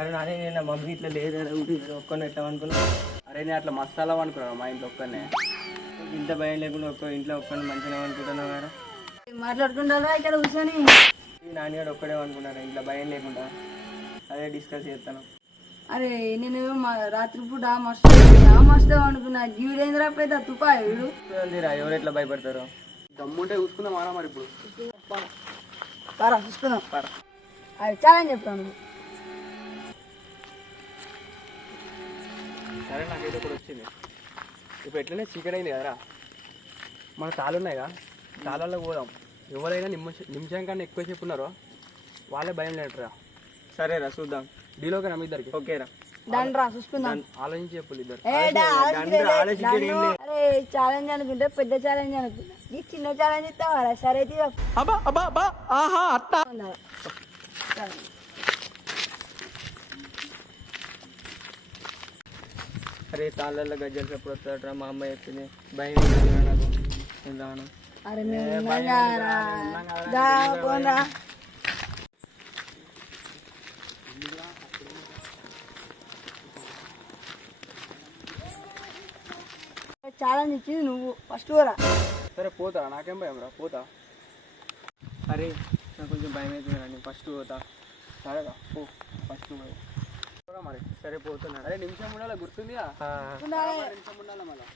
అరే నానే నేను మమ్మీ ఇట్లా లేదు ఒక్కనే ఎట్లా అనుకున్నా. అరే నేను అట్లా మసాలా అనుకున్నాను మా ఇంట్లో ఒక్కనే. ఇంత భయం లేకుండా ఇంట్లో ఒక్కని మంచిగా అనుకుంటున్నావు కదా. మాట్లాడుకుంటారా ఇక్కడ కూర్చొని? నాన్నగాడు ఒక్కడే అనుకున్నారా ఇంట్లో భయం లేకుండా, అదే డిస్కస్ చేస్తాను. అరే నేను రాత్రిపూట మస్తు అనుకున్నా. జీవుడేంద్రా పెద్ద తుపాయి వీడు. ఎవరు ఎట్లా భయపడతారు? దమ్ముంటే చూసుకుందాం మారా మరి ఇప్పుడు. పరా చూసుకుందాం. అది ఛాలెంజ్ చెప్తాను. సరే నాకైతే ఇప్పుడు వచ్చింది. ఇప్పుడు ఎట్లనే చీకటి అయింది కదరా, మన తాళ్ళు ఉన్నాయిగా, తాళ్ళల్లో పోదాం. ఎవరైనా నిమిషం కన్నా ఎక్కువ చెప్పున్నారో వాళ్ళే భయం లేటరా. సరేరా చూద్దాం. డీలోకి నమ్మి ఇద్దరికి. ఓకేరా దాని రా చూసుకుందాం. ఆలోచించి చెప్పులు ఇద్దరు. అరే ఛాలెంజ్ అనుకుంటే పెద్ద ఛాలెంజ్ అనుకుంటా. ఈ చిన్న ఛాలెంజ్ ఇస్తావా? సరే అరే తాళ్ళల్లో గజ్జలు ఎప్పుడు వస్తాడరా? మా అమ్మాయి చెప్పింది భయం వేస్తుందిరా నాకు. నేను రాను. అరే మేము ఛాలెంజ్ ఇచ్చింది నువ్వు ఫస్ట్ రా. సరే పోతా, నాకేం భయం రా, పోతా. అరే నాకు కొంచెం భయం అవుతుంది రా, నేను ఫస్ట్ పోతా. సరేరా పో, ఫస్ట్ మరి. సరే పోతున్నా. అరే నిమిషం ఉండాలి గుర్తుందిగా, నిమిషం ఉండాలి మళ్ళీ.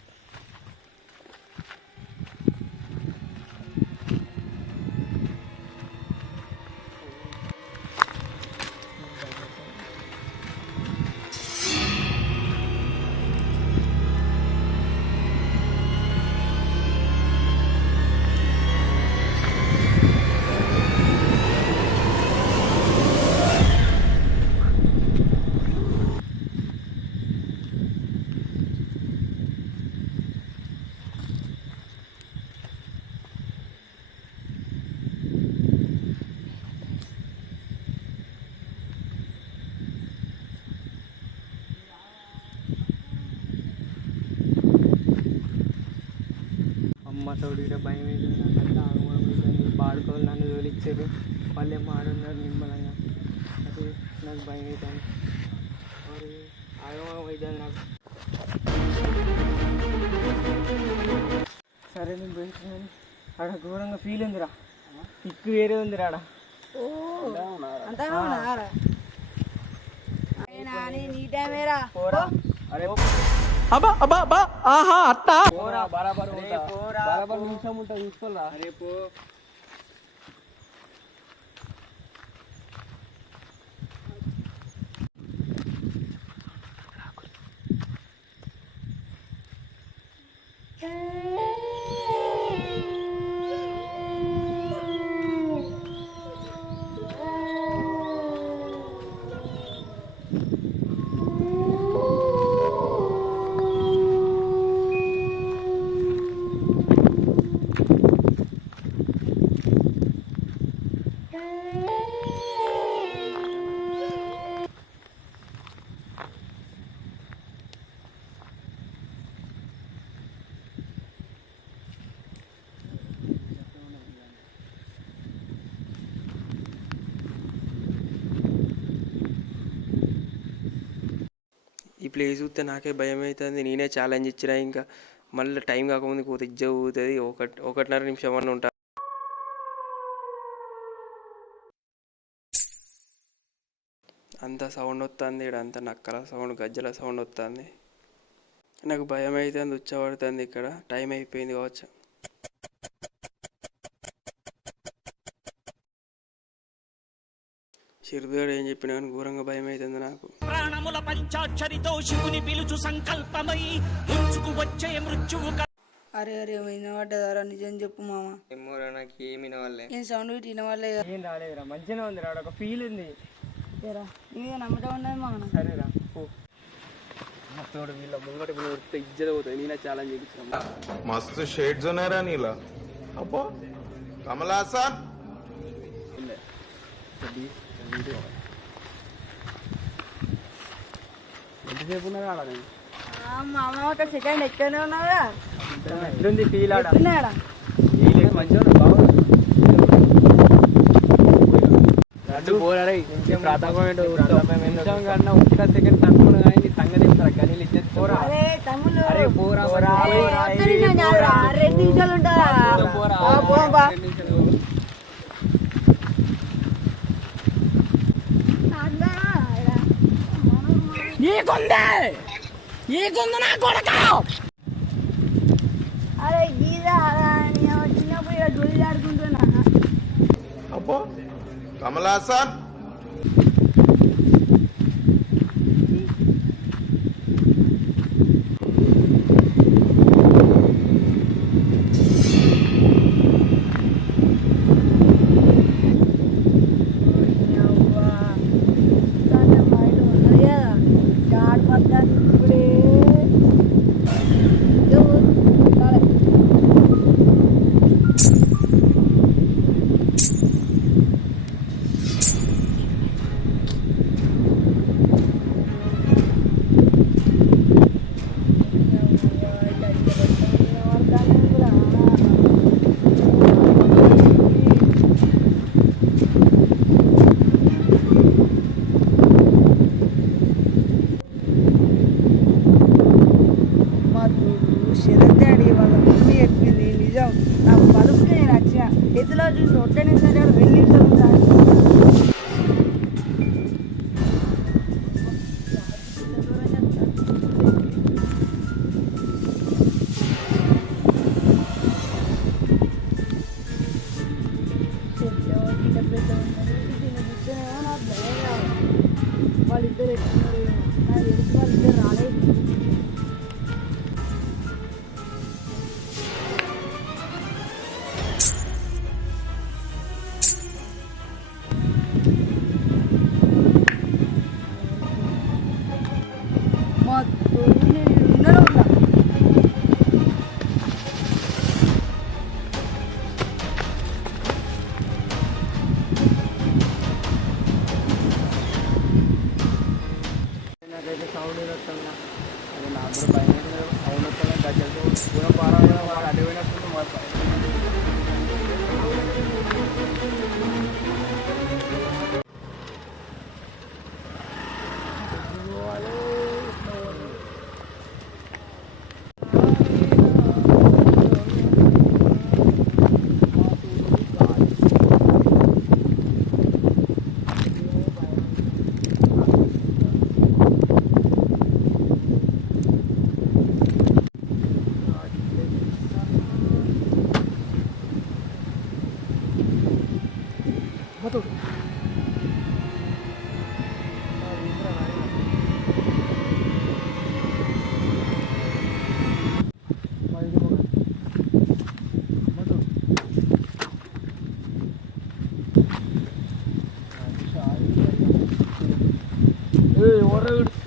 అమ్మ తోడు భయం అవుతుంది నాకంతా. ఆగమవుతుంది. పాడుకోవాలి నన్ను తోలిచ్చారు, వాళ్ళు ఏమో ఆడున్నారు నిమ్మలంగా. అదే నాకు భయం అవుతుంది. మరి ఆగమం అవుతుంది నాకు. సరే నేను పోయిస్తున్నాను. ఆడ ఘోరంగా ఫీల్ ఉందిరా, కిక్కు వేరే ఉందిరా ఆడ. నీ టైమేరా. అరే బరాబర్ నిమిషం ఉంటా చూసుకోరా. రేపు ఈ ప్లేస్ చూస్తే నాకే భయం అవుతుంది. నేనే ఛాలెంజ్ ఇచ్చినా, ఇంకా మళ్ళీ టైం కాకముందు పోతే ఇజ్జ పోతుంది. 1.5 నిమిషం అన్న ఉంటా. అంత సౌండ్ వస్తుంది ఇక్కడ, అంత నక్కల సౌండ్, గజ్జల సౌండ్ వస్తుంది. నాకు భయం అవుతుంది, ఉచ్చబడుతుంది. ఇక్కడ టైం అయిపోయింది కావచ్చు. శిరుదుడు ఏం చెప్పినా కానీ ఘోరంగా భయం అవుతుంది నాకు. ప్రాణముల పంచాక్షరితో శివుని పిలుచు సంకల్పమై ముంచుకు వచ్చే మృత్యువు. అరే అరే వినబడ్డదారా? నిజం చెప్పు మామ. ఏమోరా నాకు ఏమి వినవాలే. ఏం సౌండ్ వినవాలే? ఏం రాలేదురా, మంచిగా ఉంది రా, ఒక ఫీల్ ఉంది. నీవే నమ్మటం ఉన్నది మా. సరేరా పో. తోడు వీళ్ళ ముంగట ఉడితే ఇజ్జత పోతుంది. నేనే ఛాలెంజ్ చేయించిన. मस्त शेड्स ఉన్నాయి రా నీలా. అబ్బో కమల్ హాసన్ ఎంతసేపు ఉన్నా ఆడ? మామ ఒక సెకండ్ ఎక్కడనే ఉన్నావుగా. ఎట్లుంది ఫీల్ ఆడ? ఉన్నాడా? మంచిగా బాగుంది. లడ్డు పోరాడే నిమిషం కన్నా ఒక్క సెకండ్ తక్కువ కానీ నీ సంగతి చెప్తారా గలీలు ఇచ్చేసి పోరా అరే తమ్ముళ్ళు అరే పోరా ఒక్క నిమిషం చాలురా, 2 నిమిషాలు ఉంటుందా? పోదాం బా. అరే గీదా చిన్నప్పుడు ఇక్కడ డొల్లి ఆడుకుంటున్నా. అబ్బో కమలాసన్ శరత్యాడి వాళ్ళ మమ్మీ చెప్పింది నిజం. నా పలుపుకి నేను వచ్చిన ఎత్తులో చూసి ఒక్క నిమిషం 2 నిమిషాలు ఉంటాను. వాళ్ళిద్దరు ఎట్టున్నారు, నాకు తెలిసి వాళ్ళిద్దరు రాలేదు. మా తోడు నేను ఉండను ఉన్నా. నాకైతే సౌండ్ వస్తుందా? అది నాకు కూడా భయం సౌండ్ వస్తున్నా గజ్జలతో దూరం పారాలి వాడు అటు పోయినట్టు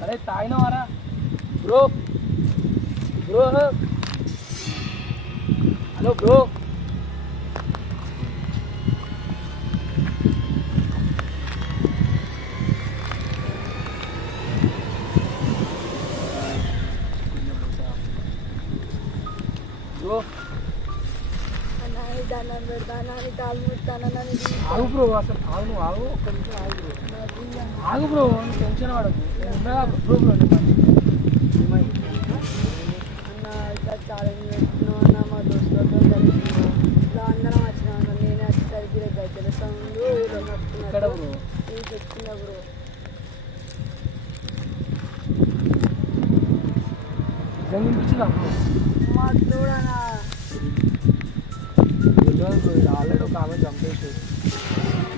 అరే తాగినవారా bro bro hello bro bro దండం పెడతాను అని కాలు ముడతానని ఆగు బ్రో అసలు ఆగు నువ్వు ఆగు ఒక్క నిమిషం ఆగు బ్రో ఆగు బ్రో టెన్షన్ పడకు బ్రో బ్రో అన్న ఇట్లా ఛాలెంజ్ పెట్టుకున్నావు అన్న, మా దోస్తులతో కలిసి ఇట్లా అందరం వచ్చినాం అన్న. నేనే వచ్చేసరికి గజ్జల సౌండ్ ఇక్కడ బ్రో నేను చెప్తున్నా బ్రో. వినిపించిందా బ్రో మా తోడనా ఆల్రెడీ ఒక ఆమె చంపేసి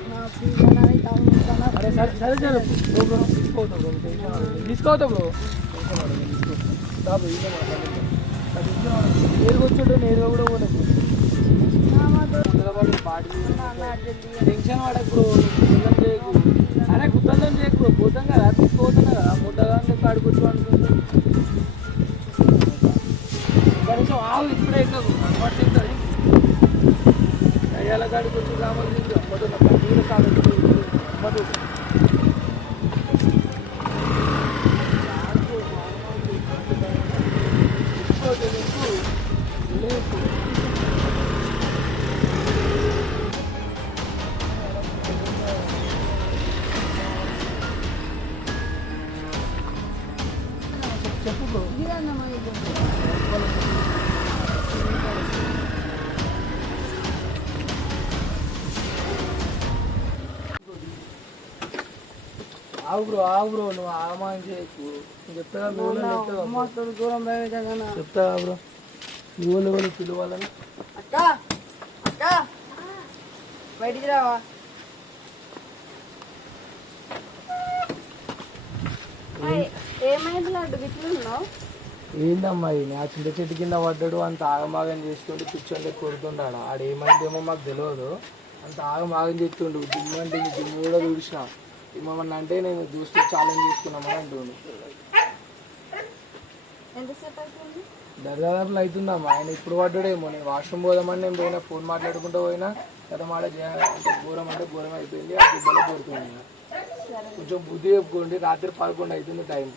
నా పీజనాన్ని కాలు ముడతానా. అరే సరే సరే సరే బ్రో బ్రో తీసుకోవద్దు బ్రో టెన్షన్ పడదు తీసుకోవద్దు బ్రో టెన్షన్ పడదు తీసుకో బ్రో ఇదే మాట్లాడదు నేరుగా వచ్చాడు నేరుగా కూడా పోలేదు టెన్షన్ పడకు బ్రో కుతందం చేయకు అరే కుతందం చేయకు బ్రో పోతాం కదా తీసుకోపోతాం కదా ముద్దగా కాడుకొచ్చు అనుకుంటా కనీసం ఆవు ఇప్పుడే ఎక్కదు అలవాటు చేస్తుంది దయ్యాల కాడుకొచ్చి రామని అమ్మతో నా పండుగ కాదు అమ్మతో ఏమైందమ్మా నీకు? ఆగు బ్రో నువ్వు ఆగమాని చేయకు. చెప్తా అమ్మతో దూరం పోయేదన్నా. చెప్తా బ్రో నువ్వు పిలవాలని. అక్క అక్క బయటికి రావా? ఏమైంది లడ్డు గిట్లున్నావు? ఏందమ్మా ఈ నా చింత చెట్టు కింద పడ్డాడు, అంత ఆగమాగం చేస్తుంటే పిచ్చోళ్ళే కొడుతుండాడు. ఆడ ఏమైందేమో మాకు తెలియదు, అంత ఆగమాగం చేస్తుండు. దిమ్మంటే దిమ్ము కూడా చూసిన. ఏమన్నా అంటే నేను చూస్తూ ఛాలెంజ్ చేసుకున్నామని అంటుండు. ఎంతసేపు అవుతుంది? దరిదాపులు అవుతుందమ్మా. ఆయన ఇప్పుడు పడ్డాడేమో. నేను వాష్రూమ్ పోదామని నేను పోయినా, ఫోన్ మాట్లాడుకుంటూ పోయినా కదా మాట ఘోరం అంటే ఘోరం అయిపోయింది. ఆ దిబ్బలో కోరుతుంది. కొంచెం బుద్ధి చెప్పుకోండి. రాత్రి 11 అవుతుంది టైం.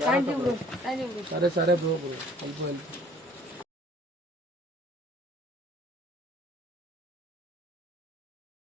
Thank you bro. సరే బ్రో వెళ్ళిపో.